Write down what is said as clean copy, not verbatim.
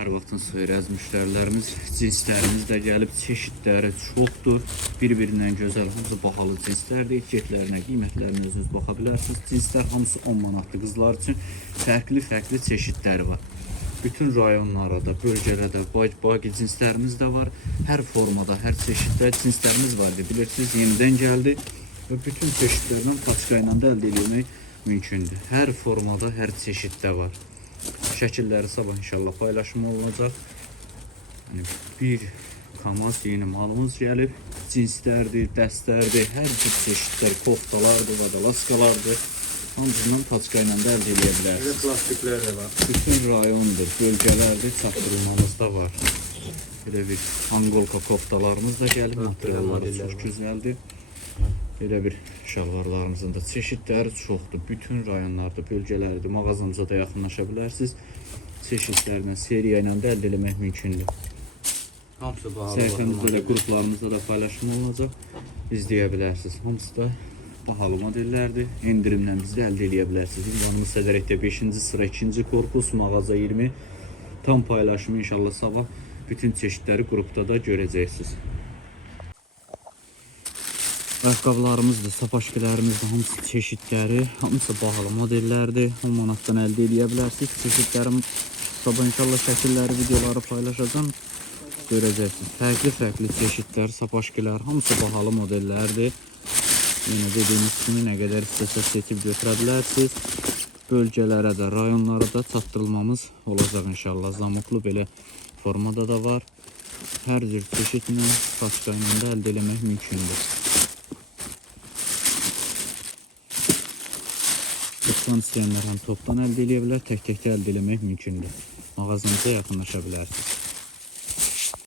Hər vaxtın xeyir əziz müştərilərimiz, cinslərimiz də gəlib, çeşidləri çoxdur. Bir-birindən gözəl, hamısı bahalı cinslərdir. Etiketlərinə, qiymətlərinə özünüz baxa bilərsiniz. Cinslər hamısı 10 manatlı qızlar üçün fərqli çeşidləri var. Bütün rayonlarda, bölgələrdə bagi cinslərimiz də var. Hər formada, hər çeşiddə cinslərimiz var. Bilirsiniz, yenidən gəldi və bütün çeşidlərdən paçka ilə də əldə etmək mümkündür. Hər formada, hər çeşiddə var. Şəkilləri sabah inşallah paylaşım olunacaq. Yəni, bir kamaz yeni malımız gəlib. Cinslərdir, dəstlərdir, hər cür çeşidlər, koftalardır, vadalaskalardır. Hamısından paçka ilə də əldə edə bilərsiniz. Plastiklər də var. Bütün rayondur, bölgələrdir, çatdırılmamız da var. Belə bir angolka koftalarımız da gəlib. Materialları çox gözəldir. Elə bir şalvarlarımızın da çeşidləri çoxdur. Bütün rayonlarda, bölgələrdə, mağazamıza da yaxınlaşa bilərsiniz. Çeşidlərlə, seriya ilə də əldə etmək mümkündür. Hamısı bahalı. Səhifəmizdə də, qruplarımızda da paylaşım olunacaq. İzləyə bilərsiniz. Hamısı da bahalı modellərdir. Endirimlə bizdə əldə edə bilərsiniz. Ünvanımız Sədərəkdə 5-ci sıra 2-ci korpus, mağaza 20. Tam paylaşımı inşallah sabah bütün çeşidləri qrupda da görəcəksiniz. Ayaqqabılarımızdır, sapaşkilərimizdir, hamısı çeşidləri, hamısı bahalı modellərdir. 10 manatdan əldə edə bilərsiniz. Çeşidlərim sabah inşallah şəkilləri, videoları paylaşacağım. Görəcəksiniz. Fərqli çeşidlər, sapaşkilər, hamısı bahalı modellərdir. Yenə dediyimiz kimi nə qədər istəsə seçib götürə bilərsiniz. Bölgələrə də, rayonlara da çatdırılmamız olacaq inşallah. Zamoklu belə formada da var. Hər cür çeşidlə, paçka ilə də əldə etmək mümkündür. Topdan istəyənlər həm topdan əldə edə bilər, tək-tək də əldə etmək mümkündür. Mağazamıza yaxınlaşa bilərsiniz.